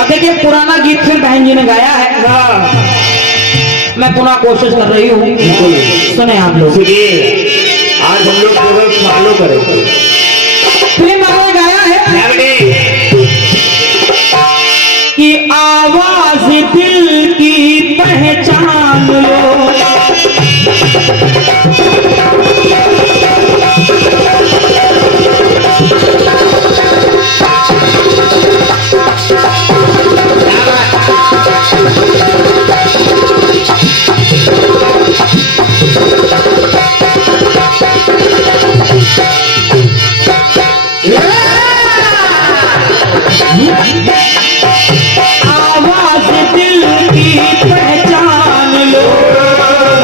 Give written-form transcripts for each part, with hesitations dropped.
अब देखिए पुराना गीत फिर बहन जी ने गाया है, मैं पुनः कोशिश कर रही हूँ, सुने आप लोग। आज हम लोग केवल फॉलो करेंगे। फिल्म वाले गाया है कि आवाज दिल की पहचान लो, आवाज दिल की पहचान लो,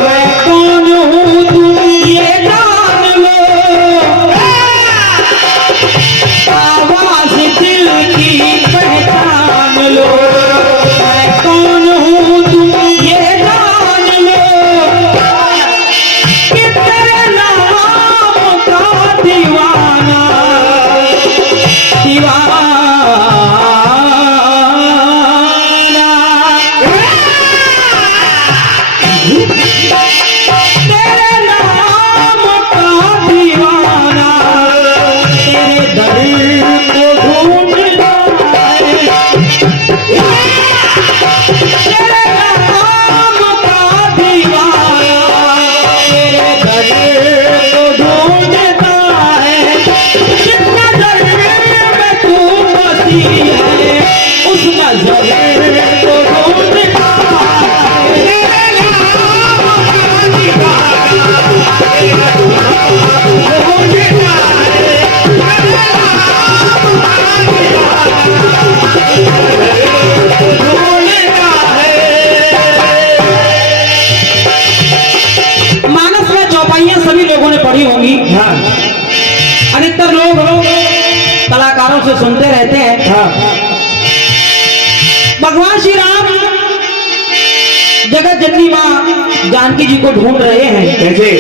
मैं कौन हूँ तुम ये जान लो। आवाज दिल की पहचान लो, मैं कौन हूँ तुम ये जान लो, कि तेरे नाम का दीवाना दीवाना पढ़ी होंगी। अधिकतर लोग कलाकारों से सुनते रहते हैं। भगवान श्री राम जगत जननी मां जानकी जी को ढूंढ रहे हैं। कैसे?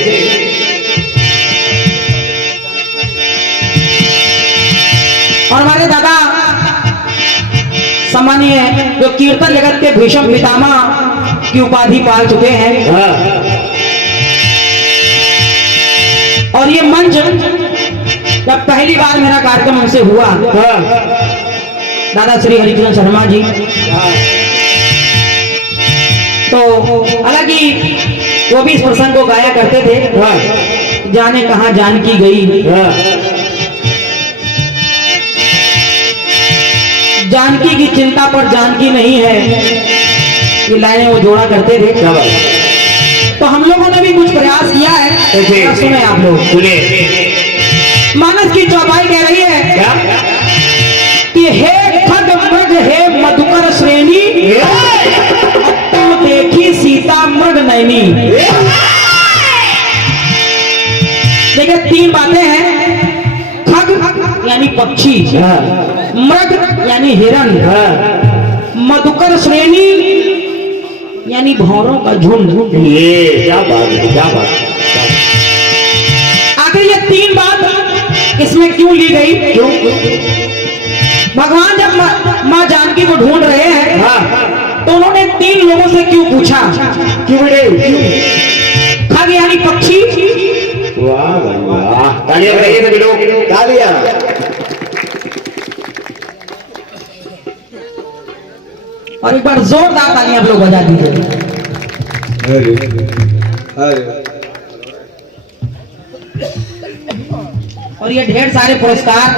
और हमारे दादा सम्मानीय जो कीर्तन जगत के भीष्म पितामह की उपाधि पाल चुके हैं। और ये मंच जब पहली बार मेरा कार्यक्रम उनसे हुआ, दादा श्री हरिकृष्ण शर्मा जी, तो हालांकि वो भी इस प्रसंग को गाया करते थे, जाने कहां जानकी गई, जानकी की चिंता पर जानकी नहीं है, ये लाइनें वो जोड़ा करते थे। तो हम लोगों ने भी कुछ प्रयास किया है, सुने आप लोग। मानस की चौपाई कह रही है कि हे खग मृग हे मधुकर श्रेणी, तुम देखी सीता मृग नैनी। देखिए तीन बातें हैं, खग यानी पक्षी, मृग यानी हिरण, मधुकर श्रेणी यानी भौरों का झुंड। ये क्या बात है, क्या बात। आखिर ये तीन बात इसमें क्यों ली गई? क्यों? भगवान जब मां जानकी को ढूंढ रहे हैं, तो उन्होंने तीन लोगों से क्यों पूछा? क्यों बेटे? खग यानी पक्षी। वाह वाह, तालियां बजाइए सभी लोग, तालियां। और एक बार जोरदार तालियां आप लोग बजा दीजिए। और ये ढेर सारे पुरस्कार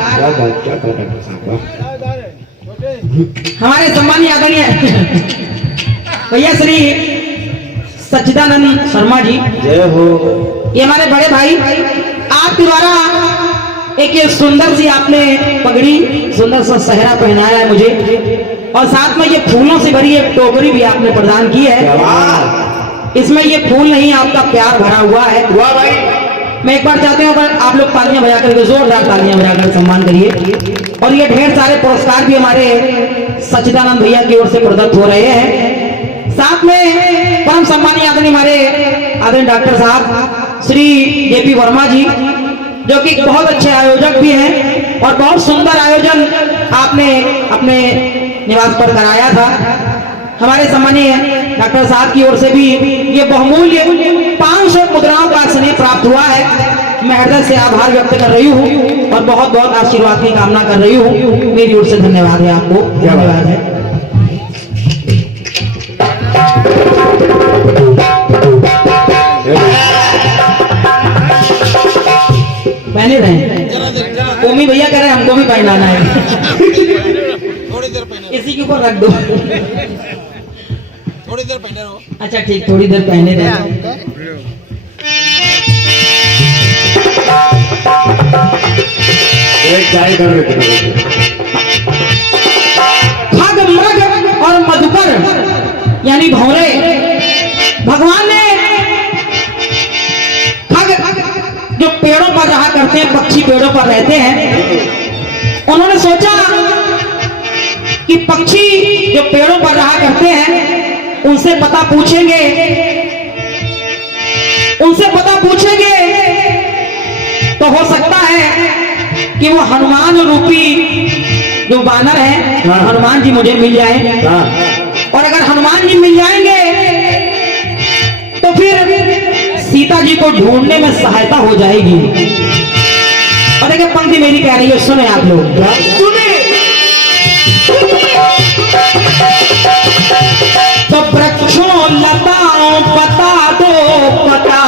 हमारे सम्मानीय आदरणीय भैया श्री सच्चिदानंद शर्मा जी, जय हो। ये हमारे बड़े भाई, आपके द्वारा एक ये सुंदर सी आपने पगड़ी, सुंदर सा सहरा पहनाया है मुझे, और साथ में ये फूलों से भरी एक टोकरी भी आपने प्रदान की है। इसमें ये फूल नहीं, आपका प्यार भरा हुआ है। वाह भाई। मैं एक बार चाहते हूँ आप लोग तालियां बजा करके, जोरदार तालियां बजाकर सम्मान करिए। और ये ढेर सारे पुरस्कार भी हमारे सच्चिदानंद भैया की ओर से प्रदत्त हो रहे हैं। साथ में परम सम्मानीय आदरणीय हमारे आदरणीय डॉक्टर साहब श्री JP वर्मा जी, जो कि बहुत अच्छे आयोजक भी हैं और बहुत सुंदर आयोजन आपने अपने निवास पर कराया था। हमारे सम्मानीय डॉक्टर साहब की ओर से भी ये बहुमूल्य 500 मुद्राओं का स्नेह प्राप्त हुआ है। मैं हृदय से आभार व्यक्त कर रही हूँ और बहुत बहुत आशीर्वाद की कामना कर रही हूँ। मेरी ओर से धन्यवाद है आपको, धन्यवाद है। पहने रहे ओमी भैया कह रहे हैं हमको भी पहनाना है। थोड़ी देर पहने इसी के ऊपर रख दो। थोड़ी देर पहने रहो। अच्छा ठीक, थोड़ी देर पहने रहे। एक चाय कर खग मृग और मधुकर यानी भौरे, भगवान ने खग जो पेड़ों पर रहा करते हैं, पक्षी पेड़ों पर रहते हैं, उन्होंने सोचा कि पक्षी जो पेड़ों पर रहा करते हैं उनसे पता पूछेंगे, उनसे पता पूछेंगे तो हो सकता है कि वो हनुमान रूपी जो वानर है, हाँ। हनुमान जी मुझे मिल जाए। हाँ और अगर हनुमान जी मिल जाएंगे तो फिर सीता जी को ढूंढने में सहायता हो जाएगी। और देखिए पंक्ति मेरी कह रही है, सुने आप लोग, सुने। तो वृक्षों लताओं बता दो पता,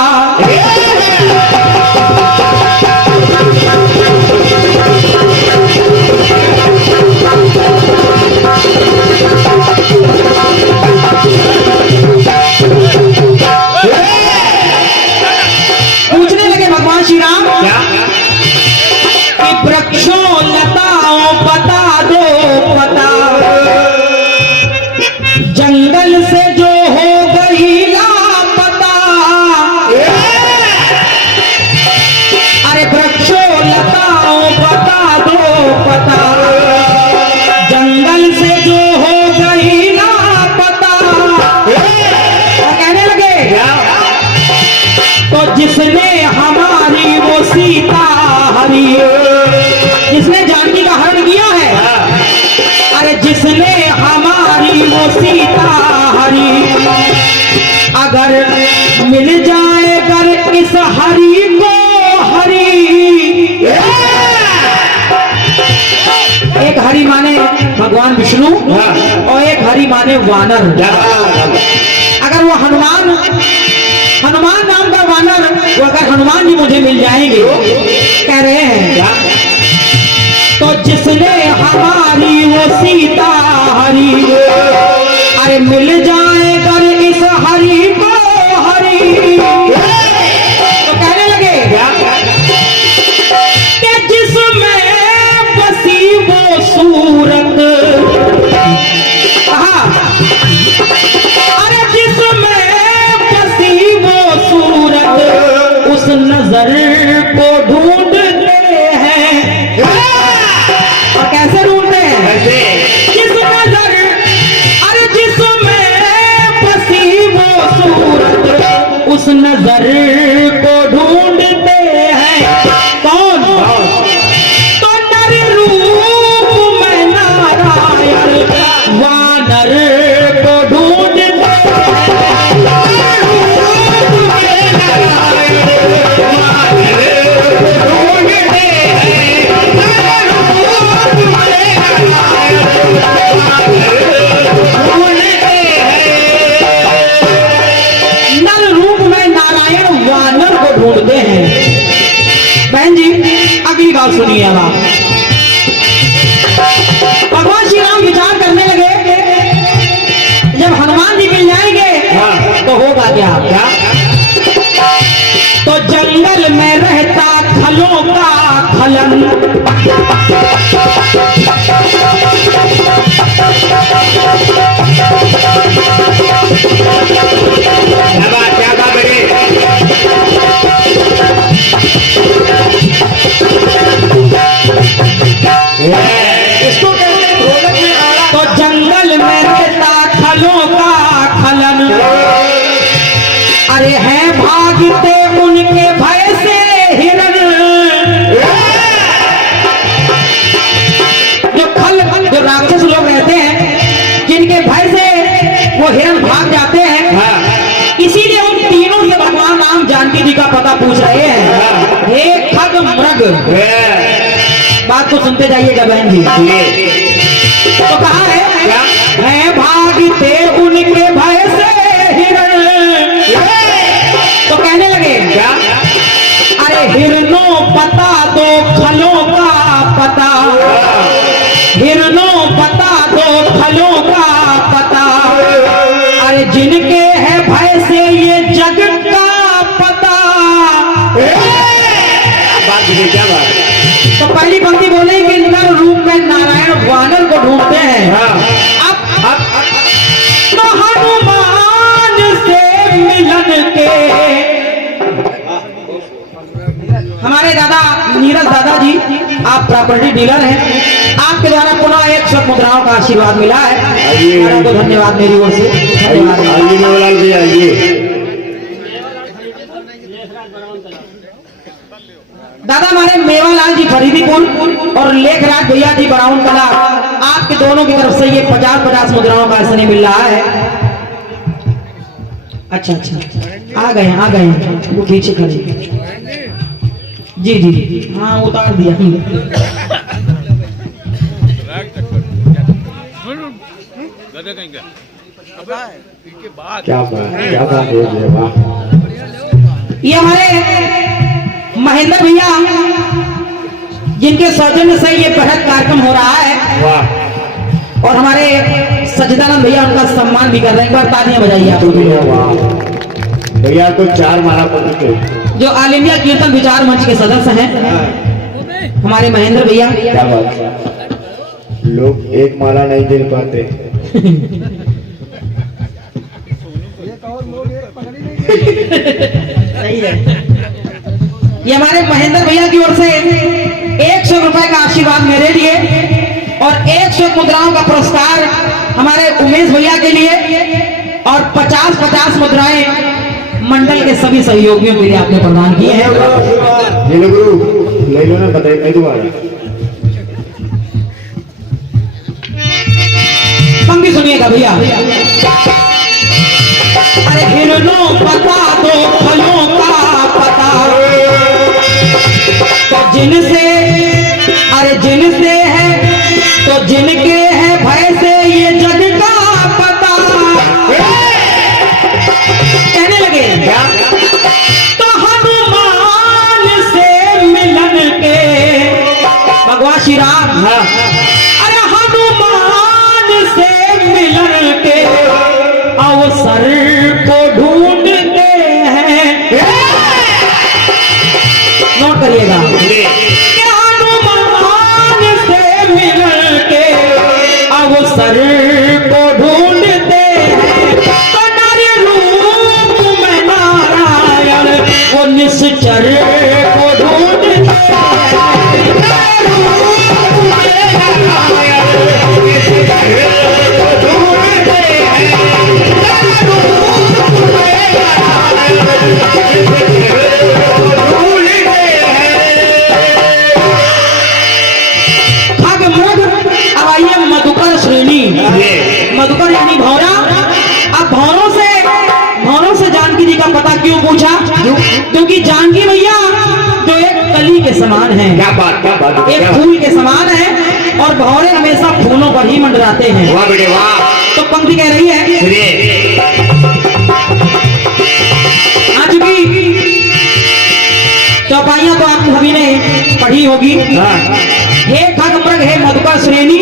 पूछने लगे भगवान श्री राम कि वृक्षों लताओं बता दो पता, जंगल से जो हो गई लापता। अरे वृक्षों लताओं बता दो पता, जंगल से जो हो गई लापता। और कहने लगे तो जिसने हमारी वो सीता हरी, जिसने जानकी का हरण किया है, अरे जिसने हमारी वो सीता हरी, अगर मिल जाए अगर इस हरी को हरी। एक हरि माने भगवान विष्णु और एक हरि माने वानर। अगर वो हनुमान नाम का वानर, वो अगर हनुमान जी मुझे मिल जाएंगे, कह रहे हैं तो जिसने हमारी वो सीता हरी, अरे मिल जाए कर इस हरी को हरी। तो कहने लगे कि जिसमें बसी वो सूरत, कहा अरे जिसमें बसी वो सूरत, उस नजर को ढूंढते हैं। और कैसे ढूंढते हैं? जिस नजर, अरे जिसमें बसी वो सूरत, उस नजर को ढूंढते हैं। कौन? तो नर रूप में नारायण वानर को ढूंढते हैं। नर रूप में नारायण वानर को ढूंढते हैं। नर रूप में नारायण वानर ढूंढते हैं। नर रूप में नारायण वानर को ढूंढते हैं। बहन जी अगली बात सुनिए। अब आप भगवान श्री राम विचार करने लगे, जब हनुमान जी मिल जाएंगे तो होगा क्या? तो जंगल में रहता खलों का खलन, क्या बात इसको तो जंगल में रहता खलों का खलन, अरे हैं भागते उनके भय से हिरण। जो खल बात को सुनते जाइएगा बहन जी। तो कहा है क्या? मैं भागते उनके भय से हिरण। तो कहने लगे क्या? अरे हिरणों पता दो खलों का पता, हिरणों पता दो खलों का पता, अरे जिनके है भय से ये जग का पता। बात है, क्या बात है? तो पहली पंक्ति बोले कि नर रूप में नारायण वानर को ढूंढते हैं। हाँ। अब तो हनुमान से मिलन के हमारे दादा नीरज दादा जी, आप प्रॉपर्टी डीलर हैं, आपके द्वारा पुनः 100 मुद्राओं का आशीर्वाद मिला है। आपको धन्यवाद मेरी ओर से, धन्यवाद। आइए मेवालाल भैया, आइए। दादा हमारे मेवालाल जी फरीदीपुर और लेखराज भैया जी बराउन कला, आपके दोनों की तरफ से ये 50-50 मुद्राओं का स्नेह मिल रहा है। अच्छा अच्छा, आ गए वो पीछे खड़े। जी जी हाँ, उतार दिया। गधे कहीं का इनके बाद क्या बात है, वाह। ये हमारे महेंद्र भैया जिनके सौजन्य से ये बेहद कार्यक्रम हो रहा है, वाह। और हमारे सच्चिदानंद भैया उनका सम्मान भी कर रहे हैं। एक बार तालियां बजाइए आप। वाह भैया तो 4 माला पकड़ते जो ऑल इंडिया कीर्तन विचार मंच के सदस्य हैं हमारे महेंद्र भैया। क्या बात है, लोग 1 माला नहीं दे पाते। सही है। ये हमारे महेंद्र भैया की ओर से 100 रुपए का आशीर्वाद मेरे लिए और 100 मुद्राओं का पुरस्कार हमारे उमेश भैया के लिए और 50-50 मुद्राएं मंडल के सभी सहयोगियों के लिए आपने प्रदान किए हैं। ले लो गुरु, ले लो ना, बताइए दोबारा। पंक्ति सुनिएगा भैया। अरे हिरणों पता दो फलों का पता, तो जिनसे है तो जिनके है भय से ये जग का पता। कहने लगे क्या? तो हनुमान से मिलन के भगवान श्री राम, अरे हनुमान से मिलन के अवसर को ढूंढते हैं। नोट करिएगा, हनुमान से मिलन के अवसर को ढूंढते हैं। रूप में नारायण वो निश्चर को ढूंढते मधुकर श्रेणी, मधुकर यानी भौरा। अब भौरों से जानकी जी का पता क्यों पूछा? क्योंकि जानकी भैया तो एक कली के समान है, क्या बात, एक फूल के समान है, और भौरे हमेशा फूलों पर ही मंडराते हैं। वाह बेटे वाह। तो पंक्ति कह रही है, आज भी चौपाइयां तो आप सभी ने पढ़ी होगी। हे खग मृग हे मधुकर श्रेणी,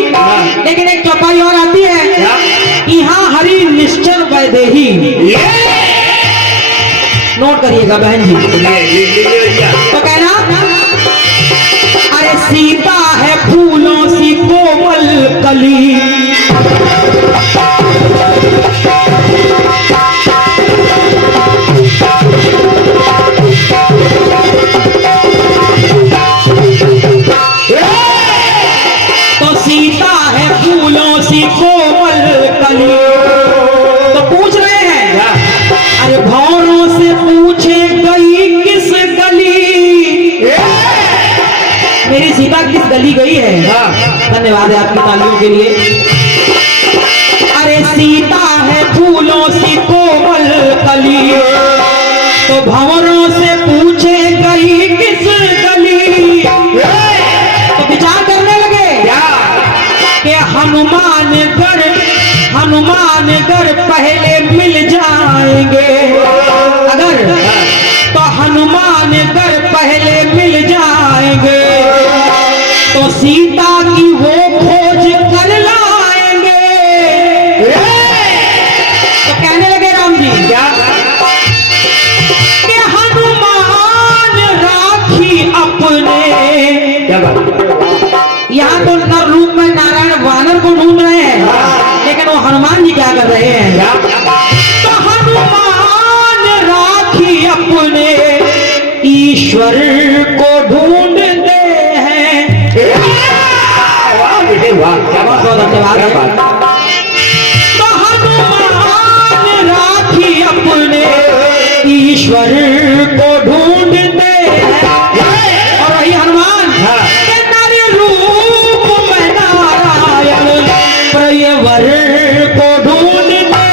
लेकिन एक चौपाई और आती है, यहाँ हरि निश्चर वैदेही। नोट करिएगा बहन जी। तो कहना, अरे सीता है फूलों सी कोमल कली, तो सीता है फूलों सी कोमल कली। तो पूछ रहे हैं, अरे भौरों से पूछे गई किस गली, मेरी सीता किस गली गई है? धन्यवाद है आपकी तालियों के लिए। अरे सीता है फूलों सी कोमल कली, तो भंवरों से पूछे गई किस गली। हनुमानगढ़ पहले मिल जाएंगे, अगर तो हनुमानगढ़ पहले मिल जाएंगे, तो सीता की वो खोज कर लाएंगे। तो कहने लगे राम जी क्या कि हनुमान राखी अपने, यहाँ तो नर रूप में नारायण वानर को ढूंढ रहे हैं, लेकिन वो हनुमान जी क्या कर रहे हैं? तो हनुमान राखी अपने ईश्वर को ढूंढते हैं। तो हनुमान राखी अपने ईश्वर को ढूंढते हैं, और वही हनुमान के नर रूप में नारायण प्रियवर को ढूंढते हैं।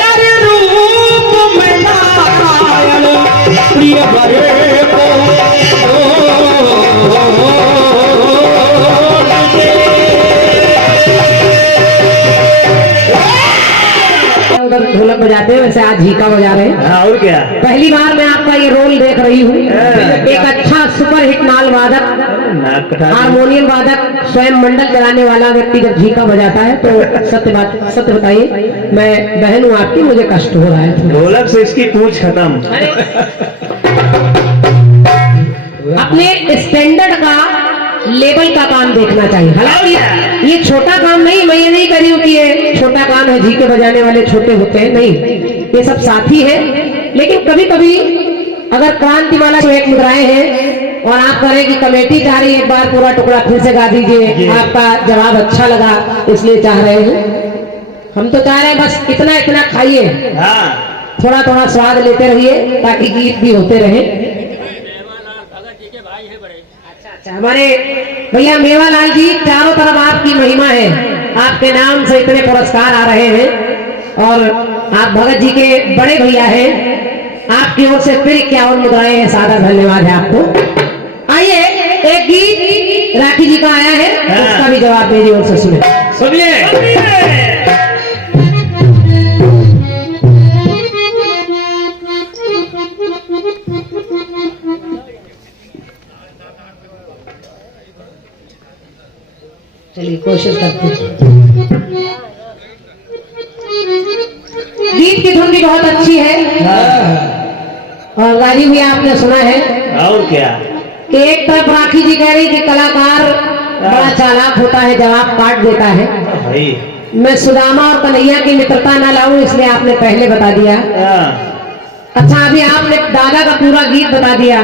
नर रूप में नारायण प्रियवर को उधर ढोलक बजाते हैं, वैसे आज झीका बजा रहे हैं। और क्या? पहली बार मैं आपका ये रोल देख रही हूँ। एक अच्छा सुपरहिट नाल वादक, हारमोनियम वादक, स्वयं मंडल चलाने वाला व्यक्ति जब झीका बजाता है तो सत्य बताइए, मैं बहन हूँ आपकी, मुझे कष्ट हो रहा है। ढोलक से इसकी पूछ खत्म। अपने स्टैंडर्ड का लेवल का काम देखना चाहिए। हालांकि ये छोटा काम नहीं, मैं ये नहीं कह रही हूँ कि ये छोटा काम है, झीके बजाने वाले छोटे होते हैं, नहीं, ये सब साथी है। लेकिन कभी कभी अगर क्रांतिमाला की एक मुद्राएं हैं और आप करें कि कमेटी चाह रही है एक बार पूरा टुकड़ा फिर से गा दीजिए, आपका जवाब अच्छा लगा इसलिए चाह रहे हैं। हम तो चाह रहे हैं बस इतना इतना खाइए, थोड़ा थोड़ा स्वाद लेते रहिए ताकि गीत भी होते रहे। अच्छा, हमारे भैया मेवालाल जी, चारों तरफ आपकी महिमा है, आपके नाम से इतने पुरस्कार आ रहे हैं और आप भगत जी के बड़े भैया हैं, आपकी ओर से फिर 51 मुद्राएं हैं, सादा धन्यवाद है आपको। आइए एक गीत राखी जी का आया है, उसका भी जवाब मेरी ओर से सुनिए। चलिए कोशिश करते हैं। गीत की धुन भी बहुत अच्छी है और गाली भी आपने सुना है। और क्या? कि एक तरफ राखी जी कह रही कि कलाकार बड़ा चालाक होता है, जवाब काट देता है। भाई मैं सुदामा और कन्हैया की मित्रता ना लाऊं इसलिए आपने पहले बता दिया। अच्छा, अभी आपने दादा का पूरा गीत बता दिया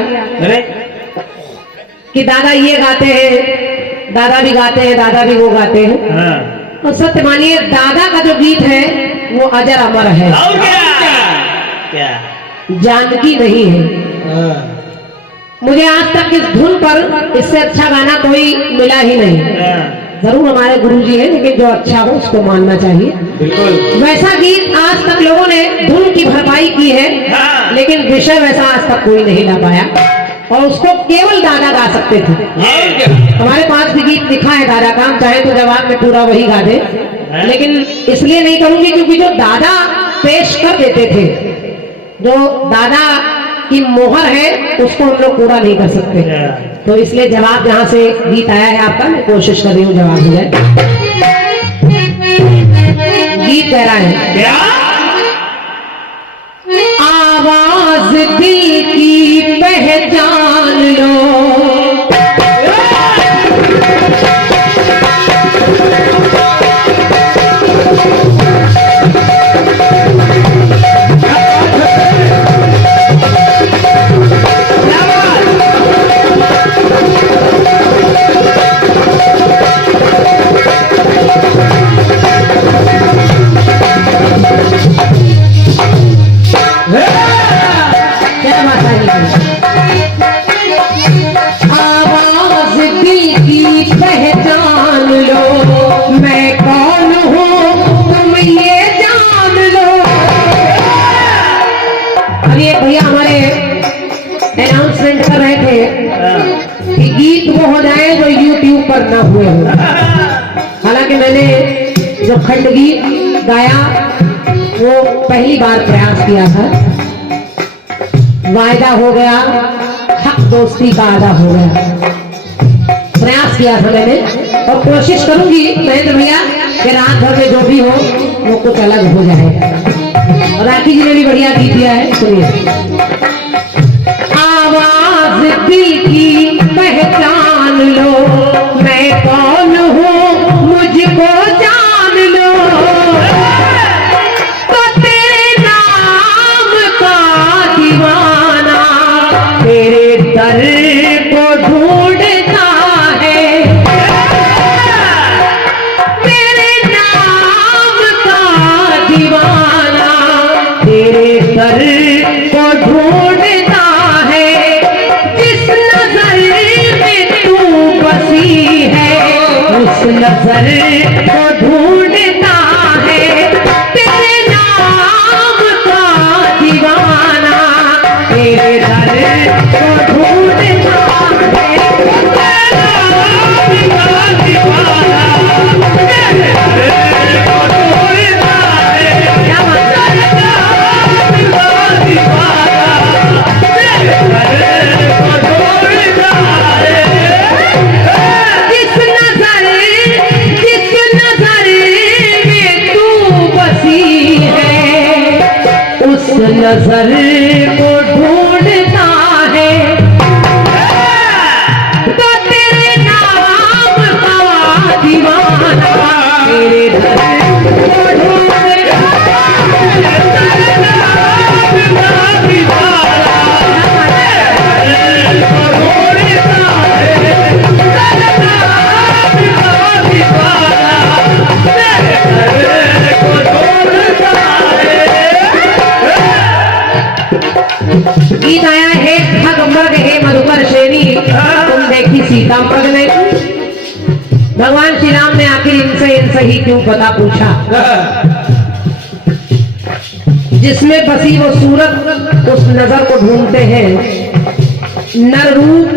कि दादा ये गाते हैं, दादा भी गाते हैं, दादा भी वो गाते हैं। और सत्य मानिए दादा का जो गीत है वो अजर अमर है। और क्या? जानकी नहीं है। मुझे आज तक इस धुन पर इससे अच्छा गाना कोई मिला ही नहीं। जरूर हमारे गुरुजी हैं, लेकिन जो अच्छा हो उसको मानना चाहिए। बिल्कुल। वैसा गीत आज तक लोगों ने धुन की भरपाई की है, लेकिन विषय वैसा आज तक कोई नहीं ला पाया और उसको केवल दादा गा सकते थे। हमारे पास भी गीत लिखा है दादा का, हम चाहे तो जवाब में पूरा वही गा दे, लेकिन इसलिए नहीं करूंगी क्योंकि जो दादा पेश कर देते थे, जो दादा की मोहर है, उसको हम लोग पूरा नहीं कर सकते। तो इसलिए जवाब जहां से गीत आया है आपका, मैं कोशिश कर रही हूँ जवाब हो जाए। गीत कह रहा है क्या? आवाज दिल की पहचान लो, खंडगीत गाया, वो पहली बार प्रयास किया था। वायदा हो गया, हक दोस्ती का आदा हो गया, प्रयास किया था मैंने और कोशिश करूंगी महेंद्र भैया कि रात भर में जो भी हो वो कुछ अलग हो जाए। और राखी जी ने भी बढ़िया गीत दिया है, सुनिए। आवाज दिल की पहचान लो, मैं कौन हूँ मुझको जान लो, तो तेरे नाम का दीवाना तेरे दर को ढूंढता है, तेरे नाम का दीवाना तेरे दर को ढूंढता है, जिस नजर में तू बसी है उस नजर को ढूंढता है, तेरे नाम का दीवाना तेरे दर को ढूंढता है, तेरा नाम का दीवाना तेरे दर को ढूंढता है, क्या मतलब जिस नजर में तू बसी है उस नजर को ढूंढता है, तो तेरे नाम का दीवाना तेरे दर को ढूंढता है, तेरे नाम का दीवाना गीत आया है ठग मर्ग है मधुकर श्रेणी, तुम देखी सीता मृग ने। भगवान श्री राम ने आखिर इनसे ही क्यों पता पूछा, जिसमें बसी वो सूरत उस नजर को ढूंढते हैं, नर रूप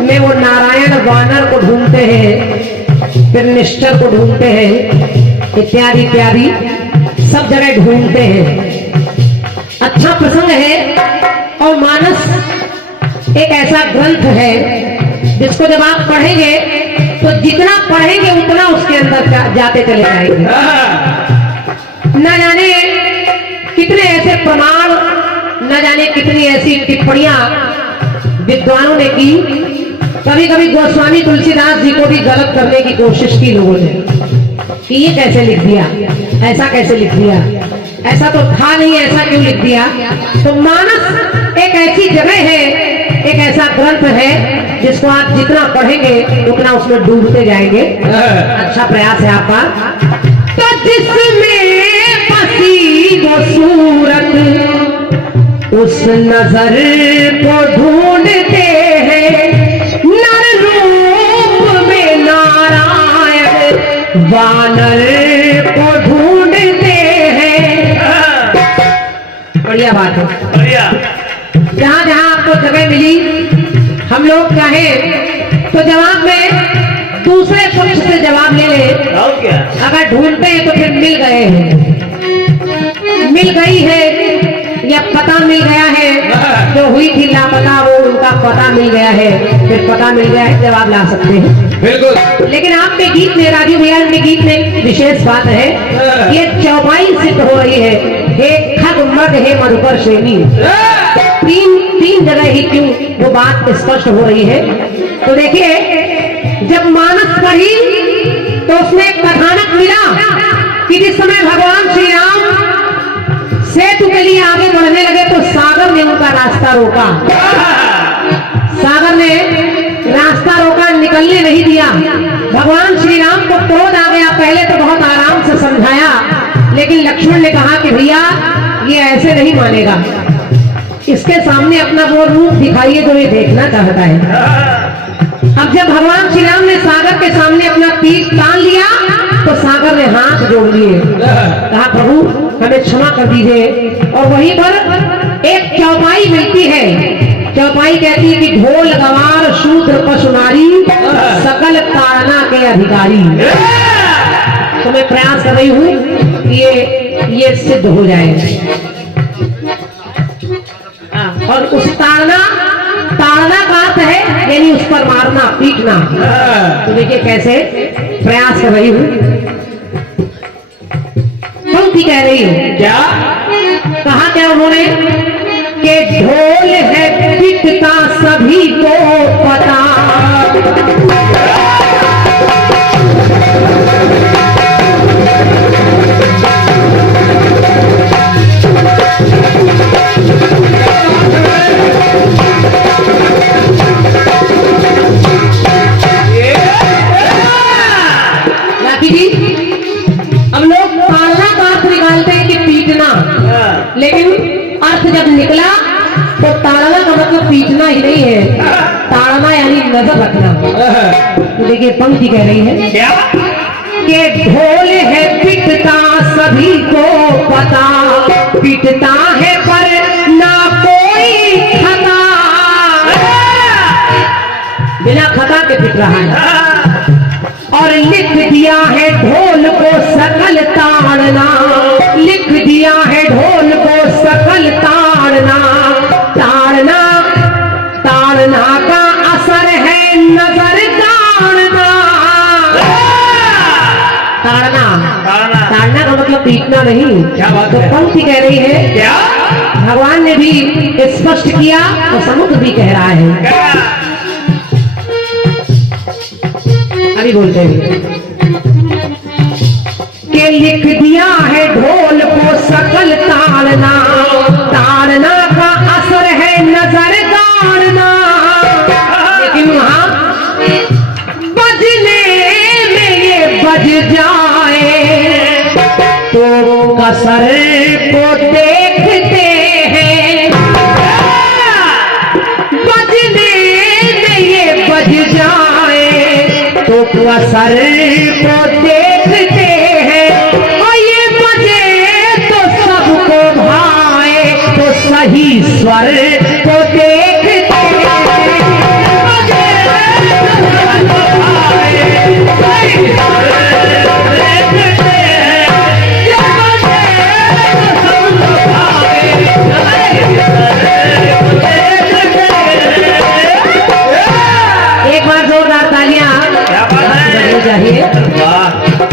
में वो नारायण वानर को ढूंढते हैं, फिर निश्चर को ढूंढते हैं, इत्यादि इत्यादि सब जगह ढूंढते हैं। अच्छा प्रसंग है और मानस एक ऐसा ग्रंथ है जिसको जब आप पढ़ेंगे तो जितना पढ़ेंगे उतना उसके अंदर जाते चले जाएंगे। न जाने कितने ऐसे प्रमाण, न जाने कितनी ऐसी टिप्पणियां विद्वानों ने की। कभी कभी गोस्वामी तुलसीदास जी को भी गलत करने की कोशिश की लोगों ने कि ये कैसे लिख दिया, ऐसा कैसे लिख दिया, ऐसा तो था नहीं, ऐसा क्यों लिख दिया। तो मानस एक ऐसी जगह है, एक ऐसा ग्रंथ है जिसको आप जितना पढ़ेंगे उतना उसमें डूबते जाएंगे। अच्छा प्रयास है आपका। तो जिसमें बसी वो सूरत उस नजर को ढूंढते हैं, नर रूप में नारायण वानर को ढूंढते हैं। बढ़िया बात है, बढ़िया। जहां जहां आपको जगह मिली हम लोग चाहे तो जवाब में दूसरे पक्ष से जवाब ले ले। और क्या? अगर ढूंढते हैं तो फिर मिल गए हैं, मिल गई है या पता मिल गया है, जो हुई थी लापता वो उनका पता मिल गया है, फिर पता मिल गया है, जवाब ला सकते हैं। बिल्कुल। लेकिन आपके गीत में, राजू भैया के गीत में विशेष बात है, ये चौपाई सिद्ध हो रही है, हे खग मर्ग है मधुकर श्रेणी। तीन जगह ही क्यों वो बात स्पष्ट हो रही है। तो देखिए, जब मानस पढ़ी तो उसमें एक कथानक मिला कि जिस समय भगवान श्री राम सेतु के लिए आगे बढ़ने लगे तो सागर ने उनका रास्ता रोका। सागर ने रास्ता रोका, निकलने नहीं दिया। भगवान श्री राम को क्रोध आ गया। पहले तो बहुत आराम से समझाया, लेकिन लक्ष्मण ने कहा कि भैया ये ऐसे नहीं मानेगा, इसके सामने अपना वो रूप दिखाइए जो ये देखना चाहता है। अब जब भगवान श्री राम ने सागर के सामने अपना तीर तान लिया तो सागर ने हाथ जोड़ लिए, कहा प्रभु हमें क्षमा कर दीजिए। और वहीं पर एक चौपाई मिलती है। चौपाई कहती है कि ढोल गवार शूद्र पशु नारी सकल ताड़ना के अधिकारी। तो मैं प्रयास कर रही हूँ ये सिद्ध हो जाए। और उस ताड़ना का अर्थ है यानी उस पर मारना, पीटना। तो देखिए कैसे प्रयास कर रही हूँ। पंक्ति कह रही हूँ, क्या कहा क्या उन्होंने कि ढोल है पिटता सभी को पता, अब लोग ताड़ना का अर्थ निकालते हैं कि पीटना, लेकिन अर्थ जब निकला तो ताड़ना का मतलब पीटना ही नहीं है, ताड़ना यानी नजर रखना। तो देखिए पंक्ति कह रही है क्या कि ढोल है पिटता सभी को पता, पिटता है पर ना कोई खता, बिना खता के पिट रहा है। और लिख दिया है ढोल को सकल ताड़ना, लिख दिया है ढोल को सकल ताड़ना, ताड़ना ताड़ना का असर है नजर ताड़ना, ताड़ना ताड़ना का मतलब पीटना नहीं। क्या बात तो है? पंक्ति कह रही है क्या भगवान ने भी स्पष्ट किया और समुद्र भी कह रहा है। अभी बोलते हैं कि लिख दिया है ढोल को सकल ताड़ना, ताड़ना का असर है नजर ताड़ना, लेकिन वहां बजने में ये बज जाए तो कसर को देखते हैं, बजने में ये बज जाए तो असर को देखते हैं, और ये बजे तो सबको भाए तो सही स्वर को देखते हैं, बजे तो सबको भाए, सही स्वर को देखते हैं, ये बजे तो सबको भाए, सही स्वर को देखते हैं। एक बार जोरदार तालियां चाहिए।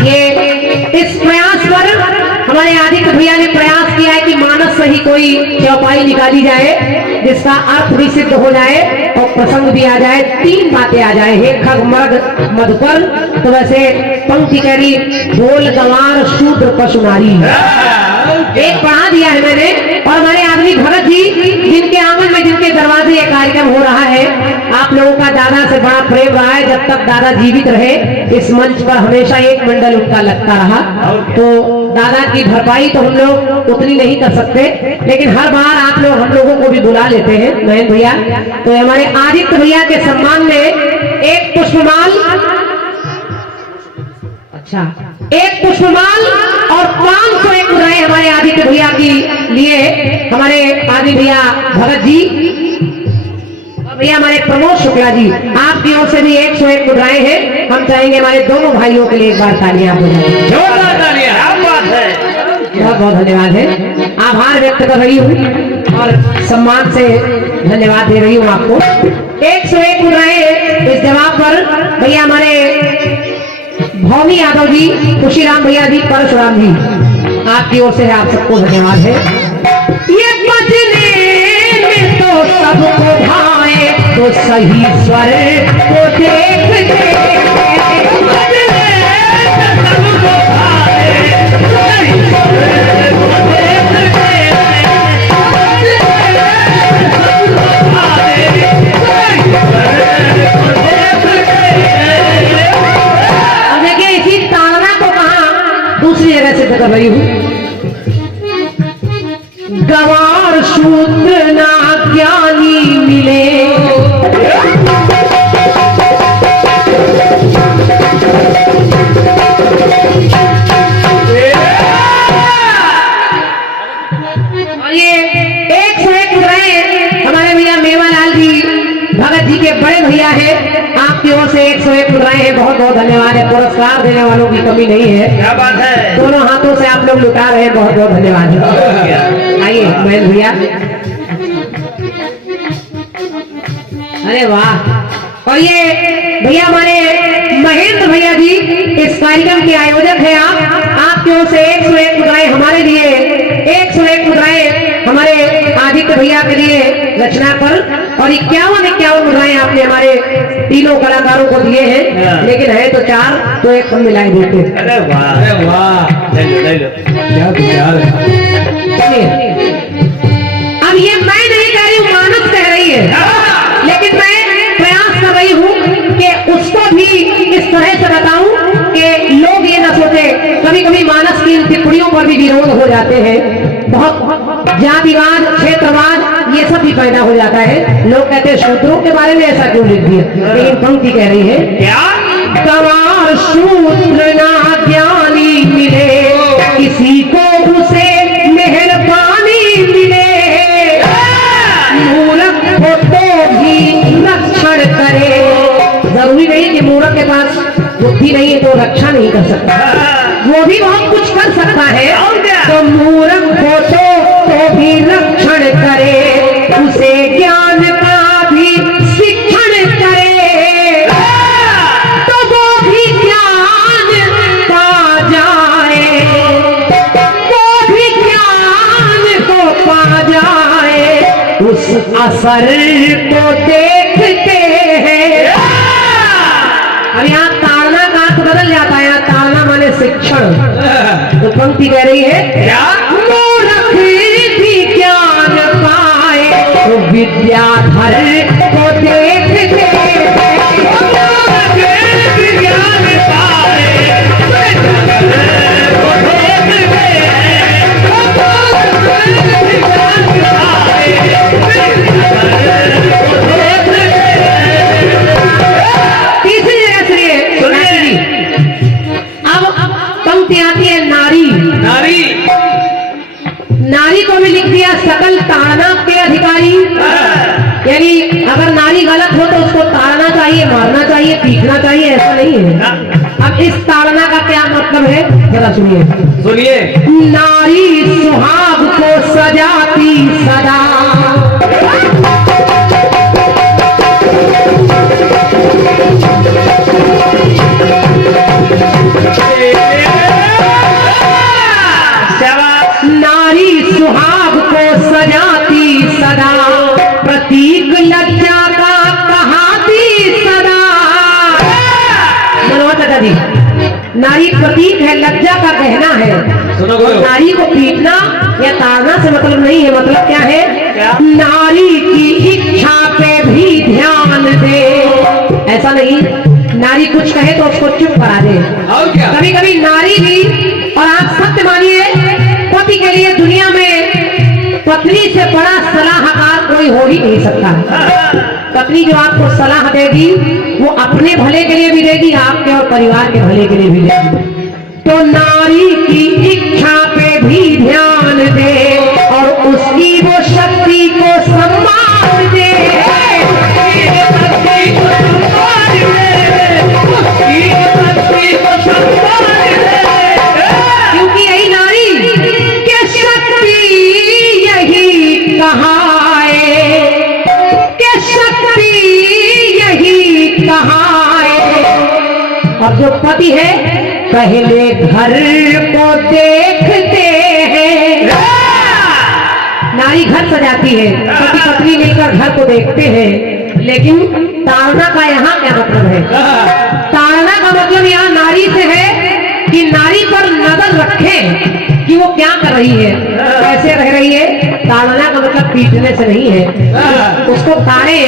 ये इस प्रयास पर हमारे आदित्य भैया ने प्रयास किया है कि मानस से ही कोई चौपाई निकाली जाए जिसका अर्थ भी सिद्ध हो जाए और प्रसंग भी आ जाए, तीन बातें आ जाए, हे खग मर्ग मधुकर। तो वैसे पंक्ति कह रही ढोल गंवार शूद्र पशु नारी, एक पढ़ा दिया है मैंने। और हमारे आदमी भगत जी जिनके आंगन में जिनके दरवाजे ये कार्यक्रम हो रहा है, आप लोगों का दादा से बड़ा प्रेम रहा है। जब तक दादा जीवित रहे इस मंच पर हमेशा एक मंडल उनका लगता रहा। तो दादा की भरपाई तो हम लोग उतनी नहीं कर सकते, लेकिन हर बार आप लोग हम लोगों को भी बुला लेते हैं महेंद्र भैया। तो हमारे आदित्य भैया के सम्मान में एक पुष्पमाल, अच्छा एक पुष्पमाल और 501 मुद्राएं हमारे आदित्य भैया की लिए हमारे आदि भैया भगत जी और भैया हमारे प्रमोद शुक्ला जी, आपकी ओर से भी 101 मुद्राएं हैं। हम चाहेंगे हमारे दोनों भाइयों के लिए एक बार तालियां बजाएं। जोरदार तालियां, क्या बात है। बहुत बहुत धन्यवाद है, आभार व्यक्त कर रही हूँ और सम्मान से धन्यवाद दे रही हूँ आपको। 101 मुद्राएं इस जवाब पर भैया हमारे भौमी यादव जी, खुशीराम भैया जी, परशुराम जी, आपकी ओर से आप सबको धन्यवाद है। ये बजने में तो सबको भाए तो सही स्वर को देखते हैं, बजने में सबको भाए सही स्वर को देखते हैं, बजने में सबको भाए सही स्वर को देखते हैं। अब देखिए इसी ताड़ना को कहा दूसरी जगह सिद्ध कर रही हूँ, गंवार शूद्र ना ज्ञानी मिले, और ये 101 मुद्राएं हमारे भैया मेवालाल जी भगत जी के बड़े भैया हैं, आपकी ओर से 101 मुद्राएं हैं। बहुत बहुत धन्यवाद है। पुरस्कार पुरस्कार देने वालों की कमी नहीं है। क्या बात है। दोनों हाथों से आप लोग लुटा रहे हैं, बहुत बहुत धन्यवाद। आइए महेंद्र भैया। अरे वाह। और ये भैया हमारे महेंद्र भैया जी इस कार्यक्रम के आयोजक हैं। आपकी ओर से 101 मुद्राएं हमारे लिए, 101 मुद्राएं हमारे आदित्य भैया के लिए रचना पर, और 51 मुद्राएं आपने हमारे तीनों कलाकारों को दिए हैं, लेकिन है तो 4, तो एक हम मिलाई देते। अरे वाह, अरे वाह, ले लो क्या विचार है। चलिए, अब ये मैं नहीं कह रही हूँ, मानस कह रही है, लेकिन मैं प्रयास कर रही हूँ कि उसको भी इस तरह से बताऊं कि लोग ये न सोचे। कभी कभी मानस की इन टिप्पणियों पर भी विरोध हो जाते हैं, बहुत जातिवाद, क्षेत्रवाद ये सब भी पैदा हो जाता है। लोग कहते हैं शूद्रों के बारे में ऐसा क्यों लिख दिया, लेकिन पंक्ति कह रही है क्या। गंवार शूद्र ना ज्ञानी मिले, किसी को उसे मेहरबानी मिले, मूर्ख हो तो भी रक्षण करे। जरूरी नहीं कि मूर्ख के पास बुद्धि नहीं है तो रक्षा नहीं कर सकता, वो भी बहुत कुछ कर सकता है। तो मूर्ख हो तो भी रक्षण करे, उसे ज्ञान का भी शिक्षण करे, तो वो भी ज्ञान पा जाए, वो भी ज्ञान को पा जाए। उस असर को देखते हैं। अब यहाँ ताड़ना का अर्थ बदल जाता है, यहाँ ताड़ना माने शिक्षण। तो पंक्ति कह रही है क्या। मूर्ख भी ज्ञान पाए, तो विद्याधर को देखते हैं। मूर्ख भी ज्ञान पाए, तीसरी जगह सुनिए, अब पंक्ति आती है नारी। नारी को भी लिख दिया सकल ताड़ना के अधिकारी। यानी अगर नारी गलत हो तो उसको ताड़ना चाहिए, मारना चाहिए, पीटना चाहिए, ऐसा नहीं है। अब इस ताड़ना का क्या मतलब है जरा सुनिए। नारी सुहाग को सजाती सदा, नारी सुहाग को सजाती सदा, प्रतीक लज्जा का कहाती सदा। मनोहर दादा जी, नारी प्रतीक है, लज्जा का कहना है। और नारी को पीटना या ताड़ना से मतलब नहीं है। मतलब क्या है? नारी की इच्छा पे भी ध्यान दे। ऐसा नहीं नारी कुछ कहे तो उसको चुप करा दे। कभी कभी नारी भी, और आप सत्य मानिए, पति के लिए दुनिया में पत्नी से बड़ा सलाहकार कोई हो ही नहीं सकता। पत्नी जो आपको सलाह देगी वो अपने भले के लिए भी देगी, आपके और परिवार के भले के लिए भी देगी। तो नारी की इच्छा पे भी ध्यान दे और उसकी वो शक्ति को सम्मान दे। क्योंकि यही नारी के शक्ति यही कहाए, के शक्ति यही कहाए। और जो पति है पहले घर को देखते हैं। नारी घर सजाती है, पति पत्नी मिलकर घर को देखते हैं। लेकिन ताड़ना का यहाँ क्या मतलब है? ताड़ना का मतलब यहाँ नारी से है कि नारी पर नजर रखें कि वो क्या कर रही है, कैसे रह रही है। ताड़ना का मतलब पीटने से नहीं है। उसको ताड़े,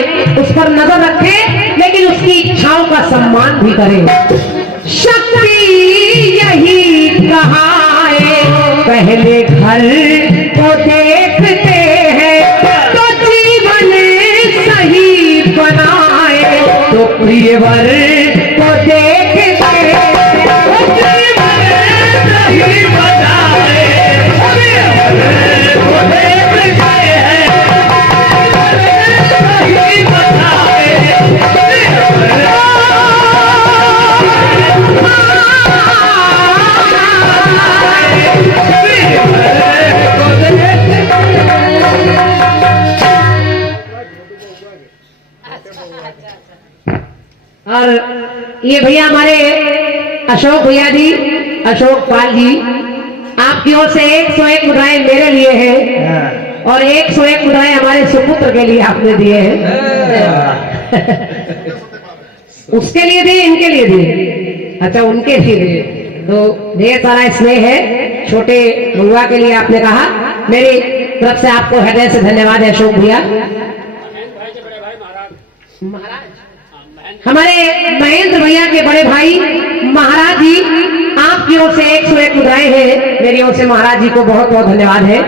उस पर नजर रखें, लेकिन उसकी इच्छाओं का सम्मान भी करें। शक्ति यही कहाए, पहले घर को देखते हैं तो जीवन सही बनाए। तो प्रियवर को देखते हैं तो जीवन सही बनाए। प्रियवर को देखते हैं सही बनाए। अशोक भैया जी, अशोक पाल जी, आपकी ओर से 101 मुद्राएं मेरे लिए हैं और 101 मुद्राएं हमारे सुपुत्र के लिए आपने दिए हैं। उसके लिए दिए, इनके लिए दिए? अच्छा, उनके लिए दिए। तो ढेर सारा स्नेह है छोटे बुआ के लिए आपने कहा। मेरी तरफ से आपको हृदय से धन्यवाद है अशोक भैया। हमारे महेंद्र भैया के बड़े भाई महाराज जी, आपकी ओर से 101 मुद्राएं हैं, मेरी ओर से महाराज जी को बहुत बहुत धन्यवाद है।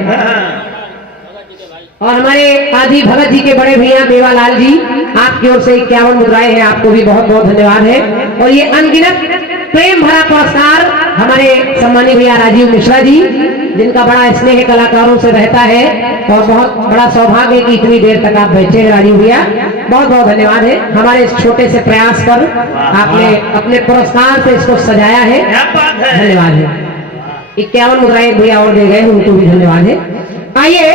और हमारे आदि भगत जी के बड़े भैया मेवालाल जी, आपकी ओर से 51 मुद्राएं हैं, आपको भी बहुत बहुत धन्यवाद है। और ये अनगिनत प्रेम भरा पुरस्कार हमारे सम्मानीय भैया राजीव मिश्रा जी, जिनका बड़ा स्नेह कलाकारों से रहता है और बहुत बड़ा सौभाग्य है कि इतनी देर तक आप बैठे हैं राजीव भैया, बहुत बहुत धन्यवाद है। हमारे इस छोटे से प्रयास पर आपने अपने पुरस्कार से इसको सजाया है, धन्यवाद है। 51 मुद्राएं भैया और दे गए, उनको भी धन्यवाद है। आइए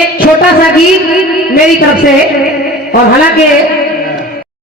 एक छोटा सा गीत मेरी तरफ से, और हालांकि